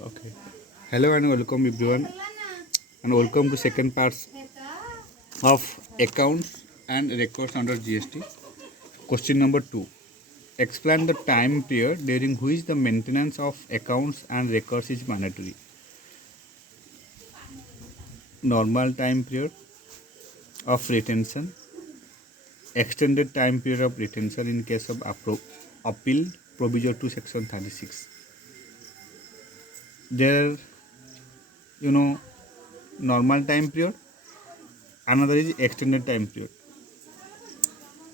Okay. Hello and welcome everyone, and welcome to second part of accounts and records under GST. Question number 2. Explain the time period during which the maintenance of accounts and records is mandatory. Normal time period of retention, extended time period of retention in case of appeal provision to section 36. There, normal time period, another is extended time period.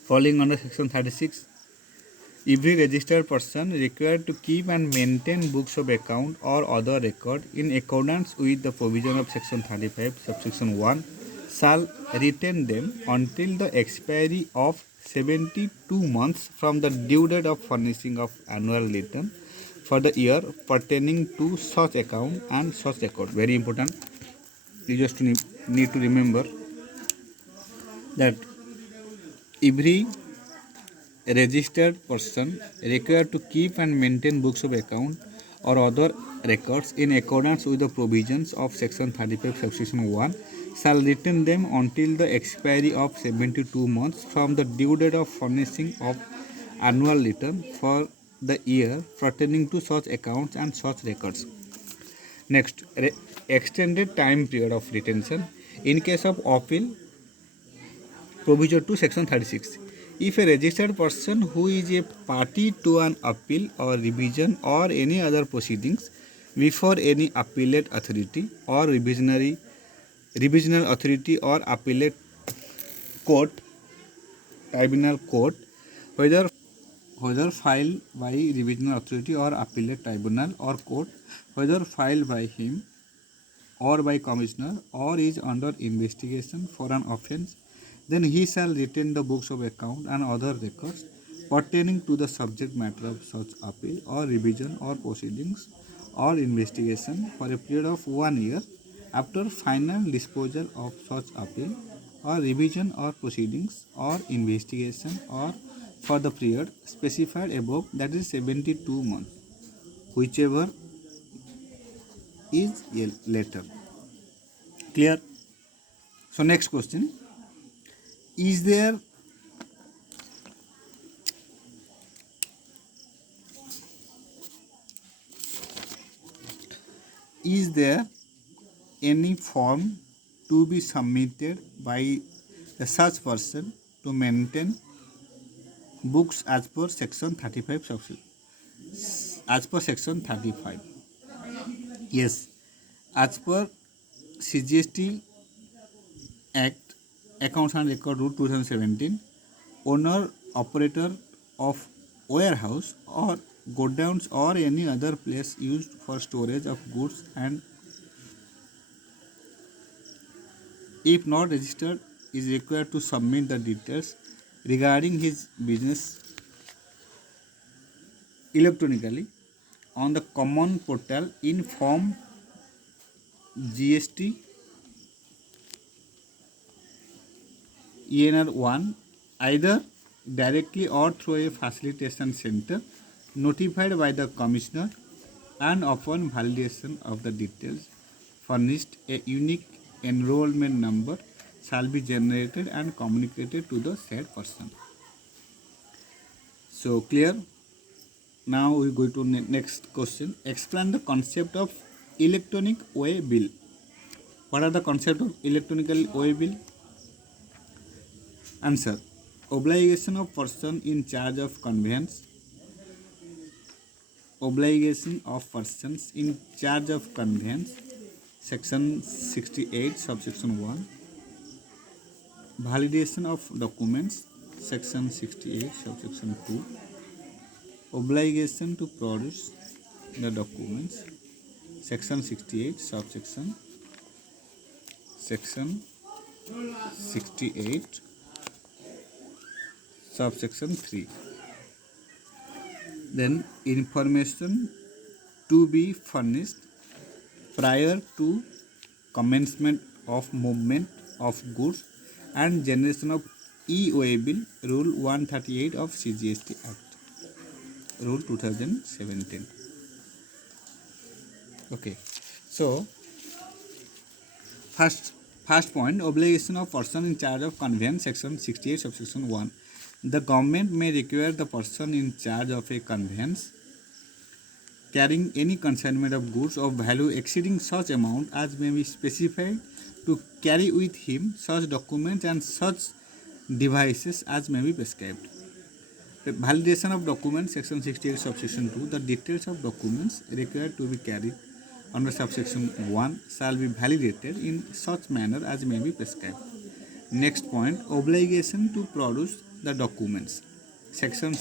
Falling under section 36, every registered person required to keep and maintain books of account or other record in accordance with the provision of section 35 subsection 1 shall retain them until the expiry of 72 months from the due date of furnishing of annual return for the year pertaining to such account and such record. Very important. You just need to remember that every registered person required to keep and maintain books of account or other records in accordance with the provisions of section 35 subsection 1 shall retain them until the expiry of 72 months from the due date of furnishing of annual return for the year pertaining to such accounts and such records. Next, extended time period of retention in case of appeal provision to section 36. If a registered person who is a party to an appeal or revision or any other proceedings before any appellate authority or revisional authority or appellate court, tribunal court, whether filed by revisional authority or appellate tribunal or court, whether filed by him or by commissioner or is under investigation for an offence, then he shall retain the books of account and other records pertaining to the subject matter of such appeal or revision or proceedings or investigation for a period of 1 year after final disposal of such appeal or revision or proceedings or investigation, or for the period specified above, that is 72 months, whichever is later. Clear? So next question, is there any form to be submitted by the such person to maintain books as per section 35 as per section 35? Yes, as per CGST Act, Accounts and Record Rule 2017, owner operator of warehouse or godowns or any other place used for storage of goods, and if not registered, is required to submit the details regarding his business electronically on the common portal in form GST ENR 1, either directly or through a facilitation center notified by the commissioner, and upon validation of the details furnished, a unique enrollment number shall be generated and communicated to the said person. So clear? Now we go to next question. Explain the concept of electronic way bill. What are the concept of electronic way bill? Answer: obligation of person in charge of conveyance. Obligation of persons in charge of conveyance, section 68 subsection 1. Validation of documents, section 68 subsection 2. Obligation to produce the documents, section 68 subsection 68 subsection 3. Then information to be furnished prior to commencement of movement of goods and generation of e-way bill, Rule 138 of CGST Act, Rule 2017. Okay. So first point, obligation of person in charge of conveyance, section 68 subsection 1. The government may require the person in charge of a conveyance carrying any consignment of goods of value exceeding such amount as may be specified to carry with him such documents and such devices as may be prescribed. The validation of documents, section 68 subsection 2. The details of documents required to be carried under subsection 1 shall be validated in such manner as may be prescribed. Next point, obligation to produce the documents. Section